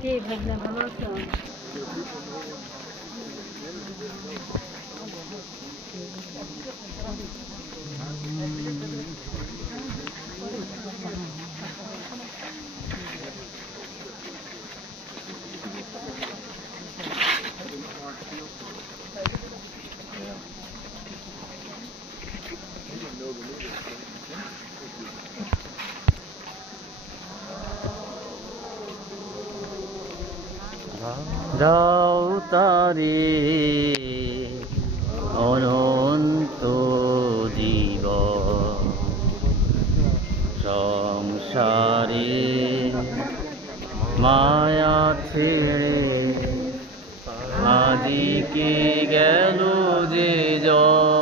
কে ভাবনা ভালো আছো जाओ तारी ओनो সংসারে মায়া ছেড়ে আদিকে গেল যে জল